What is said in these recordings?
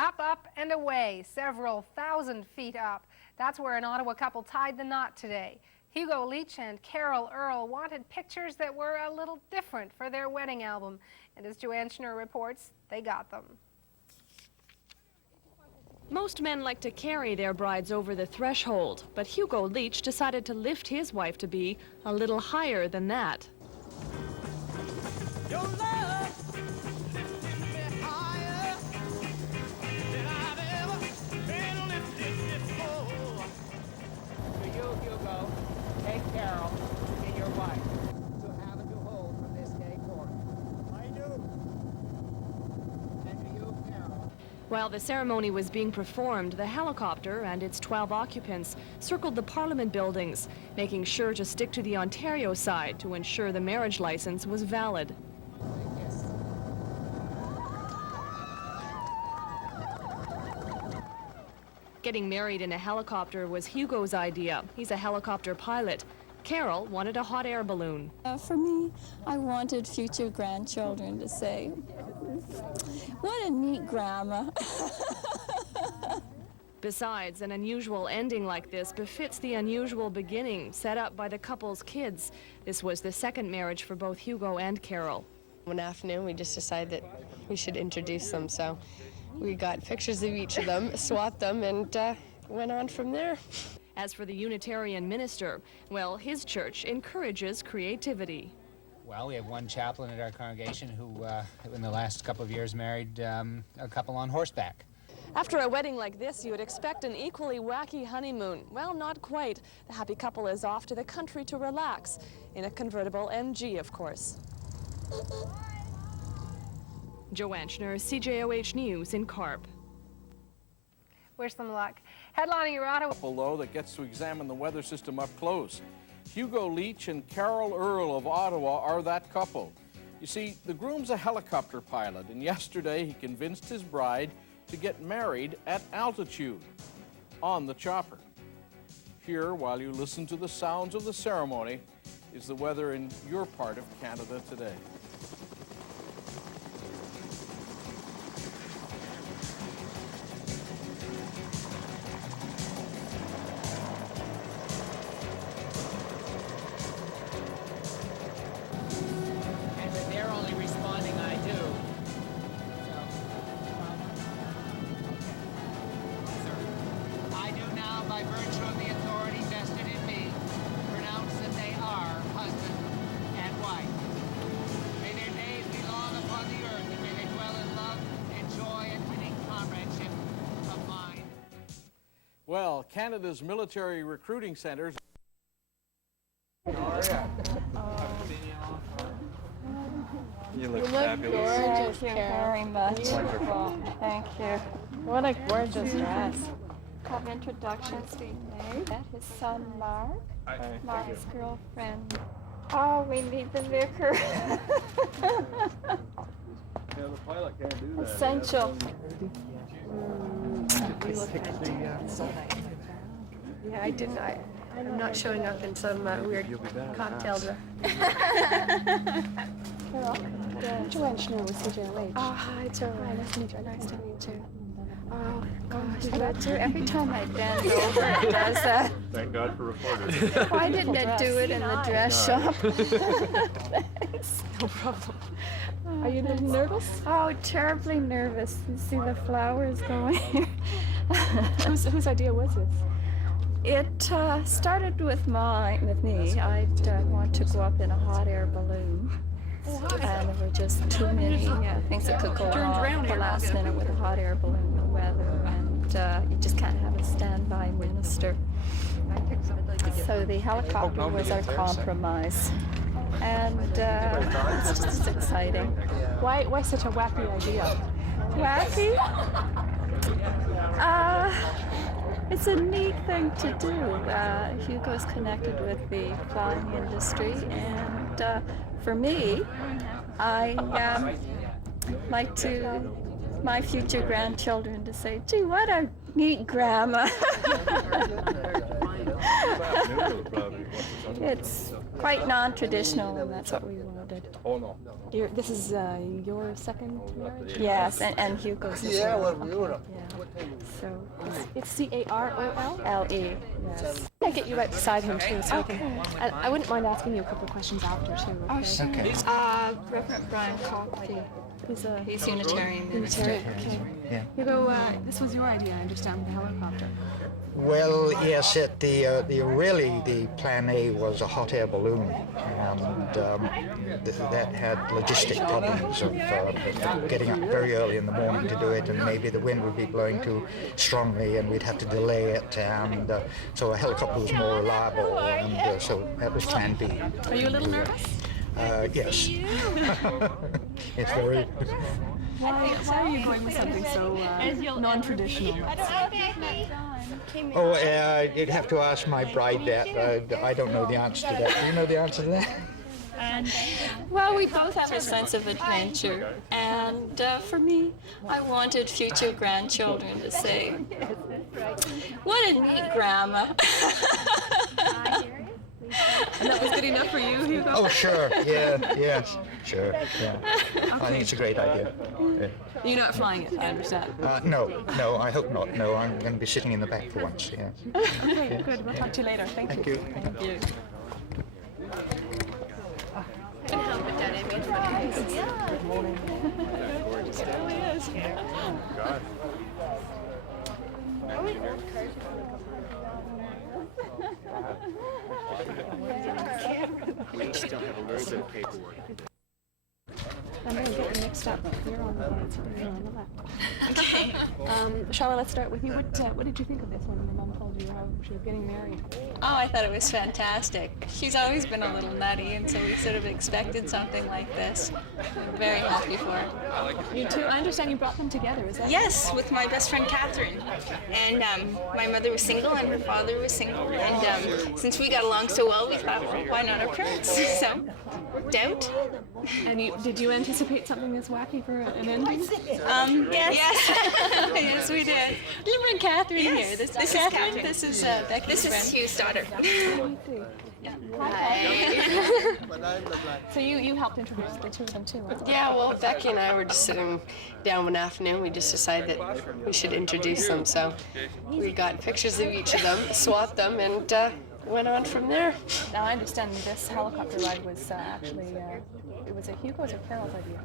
Up, up, and away, several thousand feet up. That's where an Ottawa couple tied the knot today. Hugo, Leech, and Carole, Earle wanted pictures that were a little different for their wedding album. And as Joanne Schnurr reports, they got them. Most men like to carry their brides over the threshold, but Hugo Leech decided to lift his wife-to-be a little higher than that. Your love lifted me higher than I've ever been lifted before. To you, Hugo, take Carole to be your wife, to have and to hold from this day forth. I do. And to you, Carole. While the ceremony was being performed, the helicopter and its 12 occupants circled the Parliament buildings, making sure to stick to the Ontario side to ensure the marriage license was valid. Getting married in a helicopter was Hugo's idea. He's a helicopter pilot. Carole wanted a hot air balloon. For me, I wanted future grandchildren to say, what a neat grandma. Besides, an unusual ending like this befits the unusual beginning set up by the couple's kids. This was the second marriage for both Hugo and Carole. One afternoon, we just decided that we should introduce them, so we got pictures of each of them, swapped them, and went on from there. As for the Unitarian minister, well, his church encourages creativity. Well, we have one chaplain at our congregation who, in the last couple of years, married a couple on horseback. After a wedding like this, you would expect an equally wacky honeymoon. Well, not quite. The happy couple is off to the country to relax, in a convertible MG, of course. Joanne Schnurr, CJOH News in Carp. Wish them luck. Headlining your Ottawa. Below that gets to examine the weather system up close. Hugo Leech and Carole Earle of Ottawa are that couple. You see, the groom's a helicopter pilot, and yesterday he convinced his bride to get married at altitude, on the chopper. Here, while you listen to the sounds of the ceremony, is the weather in your part of Canada today. By virtue of the authority vested in me, pronounce that they are husband and wife. May their days be long upon the earth, and may they dwell in love and joy and winning comradeship of mind. Well, Canada's military recruiting centers. You look fabulous. Gorgeous, very much. Wonderful. Thank you. What a gorgeous dress. Have introductions being made. His son Mark, Mark's girlfriend. Oh, we need the vicar. Yeah, the pilot can't do that. Essential. Yeah, I didn't. I'm not showing up in some weird cocktail dress. Carole? Joanne Schnurr with CJOH. Oh, hi, Joanne. Hi, nice to meet you. Nice to meet you. Oh, gosh. Every time I bend over, it does that. Thank God for reporters. Why didn't it do it in the dress shop? Thanks. No problem. Are you a little nervous? Oh, terribly nervous. You see the flowers going. Whose idea was this? It started with me. I'd want to go up in a hot air balloon. And there were just too many things that could go wrong at the last minute with a hot air balloon, the weather, and you just can't have a standby minister. So the helicopter was our compromise. And it's just exciting. Why such a wacky idea? Wacky? It's a neat thing to do. Hugo's connected with the flying industry, and for me, I like to my future grandchildren to say, gee, what a neat grandma. It's quite non-traditional, and that's what we wanted. did. Oh, no. This is your second marriage? Yes, and Hugo's as Yeah, well. well, beautiful. Yeah. So it's Carole? L-E, yes. I get you right beside him too, so I wouldn't mind asking you a couple of questions after too. Okay. Okay. Reverend Brian Coffey. He's Unitarian minister. Okay. Yeah. Hugo, this was your idea, I understand, with the helicopter. Well, yes, the plan A was a hot air balloon, and that had logistic problems of getting up very early in the morning to do it, and maybe the wind would be blowing too strongly, and we'd have to delay it, and so a helicopter was more reliable, and so that was plan B. Are you a little nervous? Yes. It's very. Why are you going with something so non-traditional? Oh, you'd have to ask my bride that. I don't know the answer to that. Do you know the answer to that? Well, we both have a sense of adventure, and for me, I wanted future grandchildren to say, "What a neat grandma." And that was good enough for you, Hugo? Oh, sure. Yeah, yes, sure. Yeah. I think it's a great idea. Yeah. You're not flying it, I understand. No, I hope not. No, I'm going to be sitting in the back for once. Yeah. Okay, good. We'll talk to you later. Thank you. Thank you. We still have a little bit of paperwork. I'm going to get you mixed up. You're on the right, so you're on the left. Okay. Charlotte, let's start with you. What did you think of this when your mom told you how she was getting married? Oh, I thought it was fantastic. She's always been a little nutty, and so we sort of expected something like this. I'm very happy for her. You two, I understand you brought them together, is that Yes, with my best friend Catherine. And my mother was single and her father was single. And since we got along so well, we thought, well, why not our parents? So, worked out. And did you anticipate something this wacky for an ending? Yes. Yes, we did. You bring Catherine Yes. here. This is Catherine. This is Becky's This friend. is Hugh's daughter. So you helped introduce the two of them too, huh? Yeah, well, Becky and I were just sitting down one afternoon. We just decided that we should introduce them. So we got pictures of each of them, swapped them, and went on from there. Now I understand this helicopter ride was actually, it was a Hugo's or Carole's idea?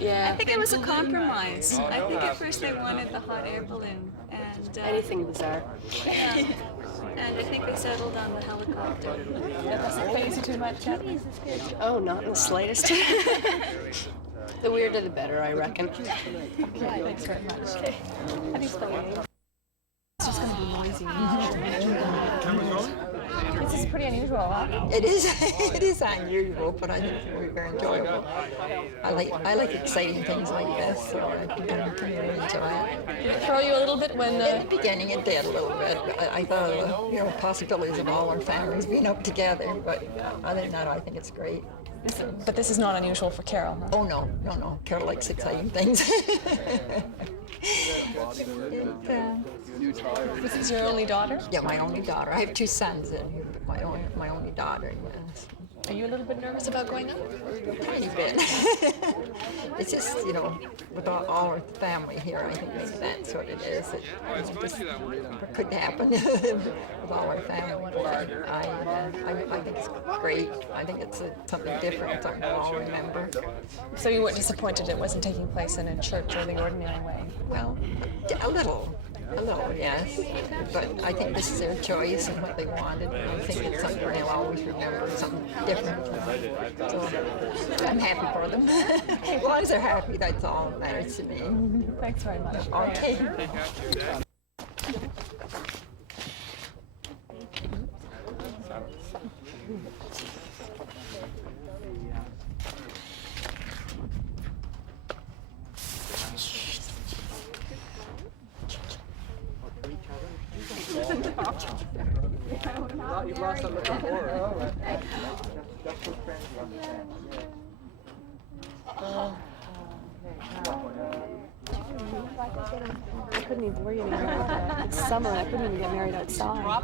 Yeah. I think it was a compromise. I think at first they wanted the hot air balloon. And Anything bizarre. yeah. And I think they settled on the helicopter. That doesn't phase you too much, Kat? Oh, not in the slightest. The weirder the better, I reckon. Okay, thanks very much. How do you spell your name? It's just going to be noisy. This is pretty unusual, huh? It is. It is unusual, but I think it's very enjoyable. I like exciting things like this, so I think I'm really enjoy it. Did it throw you a little bit when In the beginning, it did a little bit. I thought of the possibilities of all our families being up together, but other than that, I think it's great. But this is not unusual for Carole, huh? Oh no. Carole likes exciting things. This is your only daughter? Yeah, my only daughter. I have two sons, and my only daughter. Yes. Are you a little bit nervous about going up? A tiny bit. It's just, with all our family here, I think maybe that's what it is. It could happen with all our family. But I think it's great. I think it's something different, something we'll all remember. So you weren't disappointed it wasn't taking place in a church or the ordinary way? Well, a little, yes. But I think this is their choice and what they wanted. And I think it's something they'll always remember, something different. So I'm happy for them. As long as they're happy, that's all that matters to me. Thanks very much. Okay. You've lost something before. I couldn't even bore you anymore. It's summer and I couldn't even get married outside.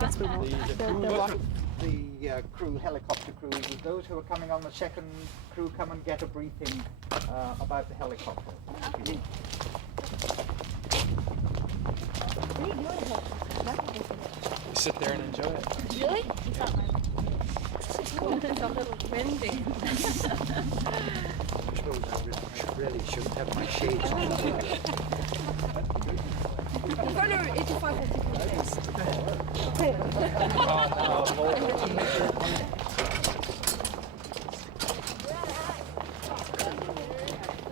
Yes, we won't. They're walking. the crew, helicopter crew, would those who are coming on the second crew come and get a briefing about the helicopter? Okay. What are you doing? Sit there and enjoy it. Really? It's a little windy. I really should have my shades on.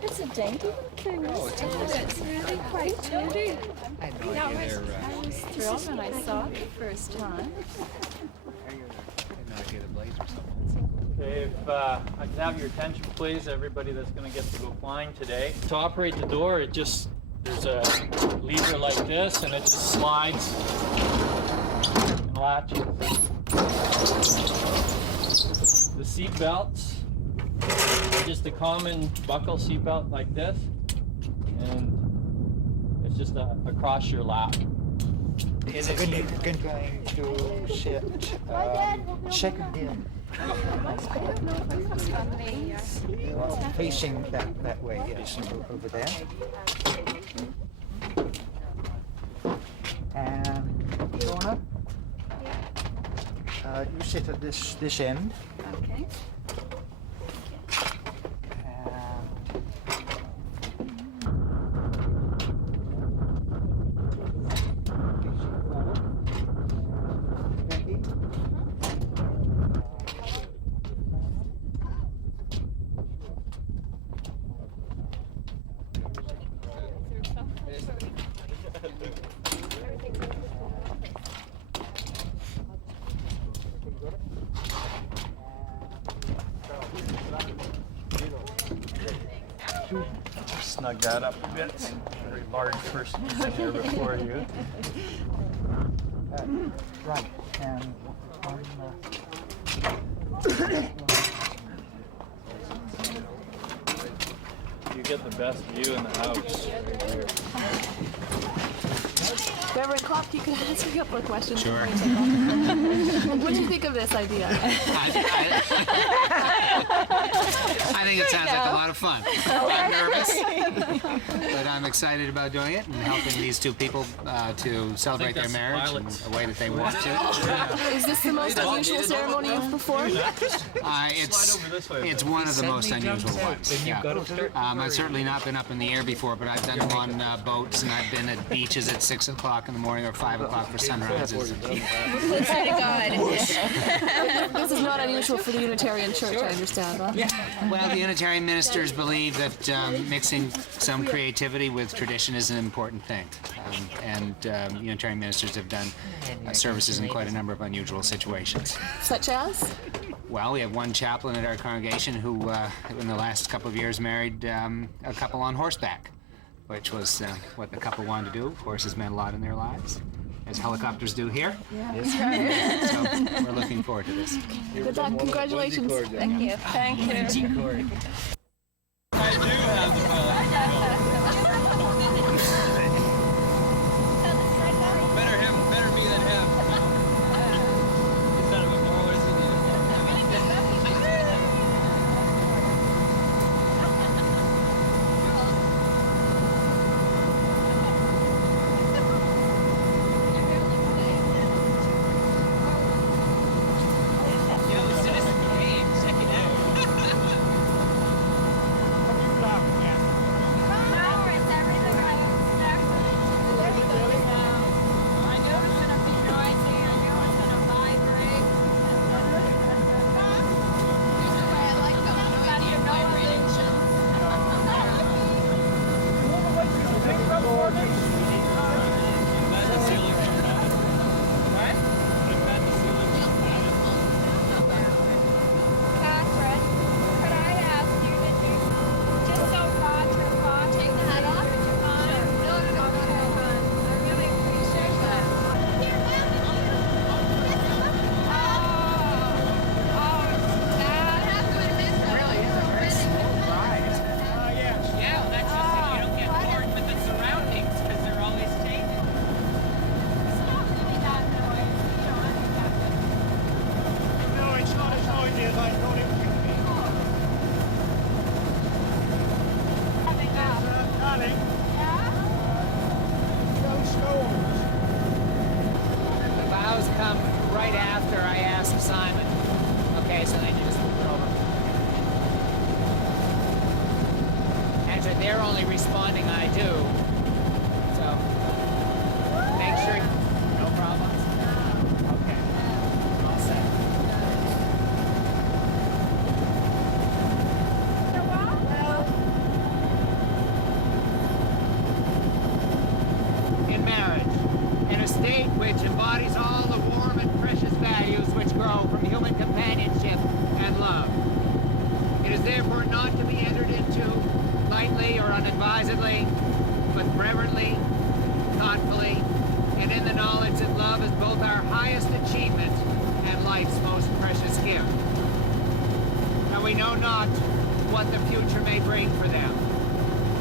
It's a dainty thing. It's really quite dainty. I had no idea I was thrilled when I saw it the first time. I had no idea the blades were so old. Okay, if I could have your attention, please, everybody that's going to get to go flying today. To operate the door, there's a lever like this, and it just slides and latches. The seat belts, just a common buckle seat belt like this, and it's just across your lap. Is it going to sit second in? I don't know if it's on the Facing that way, yes, over there. And Donna, you sit at this end. Okay. Snug that up a bit. A very large person in there before you. Right, and You get the best view in the house. Reverend Klopp, you could answer a couple of questions. Sure. What do you think of this idea? I think it sounds like a lot of fun. I'm nervous, but I'm excited about doing it and helping these two people to celebrate their marriage in a way that they want to. Is this the most unusual ceremony you've performed? It's one of the most unusual ones. Yeah. I've certainly not been up in the air before, but I've done them on boats, and I've been at beaches at 6 o'clock in the morning or 5 o'clock for sunrises. This is not unusual for the Unitarian Church, I understand, huh? Well, the Unitarian ministers believe that mixing some creativity with tradition is an important thing. Unitarian ministers have done services in quite a number of unusual situations. Such as? Well, we have one chaplain at our congregation who, in the last couple of years, married a couple on horseback, which was what the couple wanted to do. Horses meant a lot in their lives, as helicopters do here. Yes. So we're looking forward to this. Good luck. Congratulations. Thank you. Thank you. I do have the pilot. Better me than him. He's done a bit more worse than you. Yeah, that's just so you don't get bored with the surroundings, because they're only responding I do. So, make sure, no problems? Okay, all set. In marriage, in a state which embodies all the warm and precious values which grow from human companionship and love. It is therefore not to be entered into lightly or unadvisedly, but reverently, thoughtfully, and in the knowledge that love is both our highest achievement and life's most precious gift. Now we know not what the future may bring for them,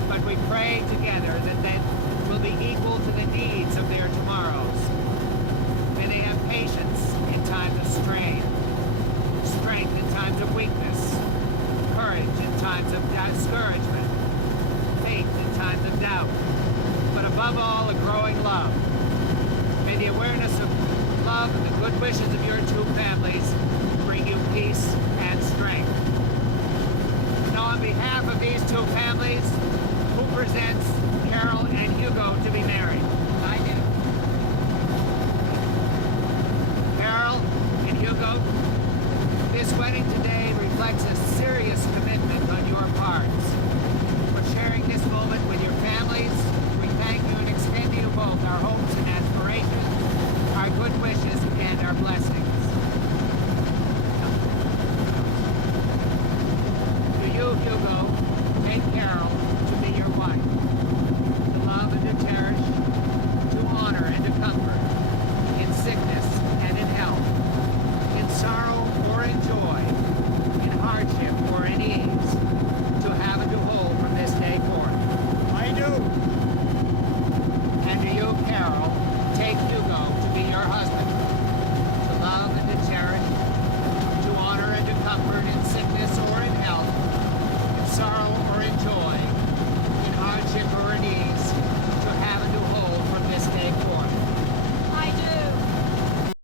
but we pray together that they will be equal to the needs of their tomorrows. May they have patience in times of strain, strength in times of weakness, courage in times of discouragement, faith in times of doubt, but above all, a growing love. May the awareness of love and the good wishes of your two families bring you peace and strength. Now, on behalf of these two families, who presents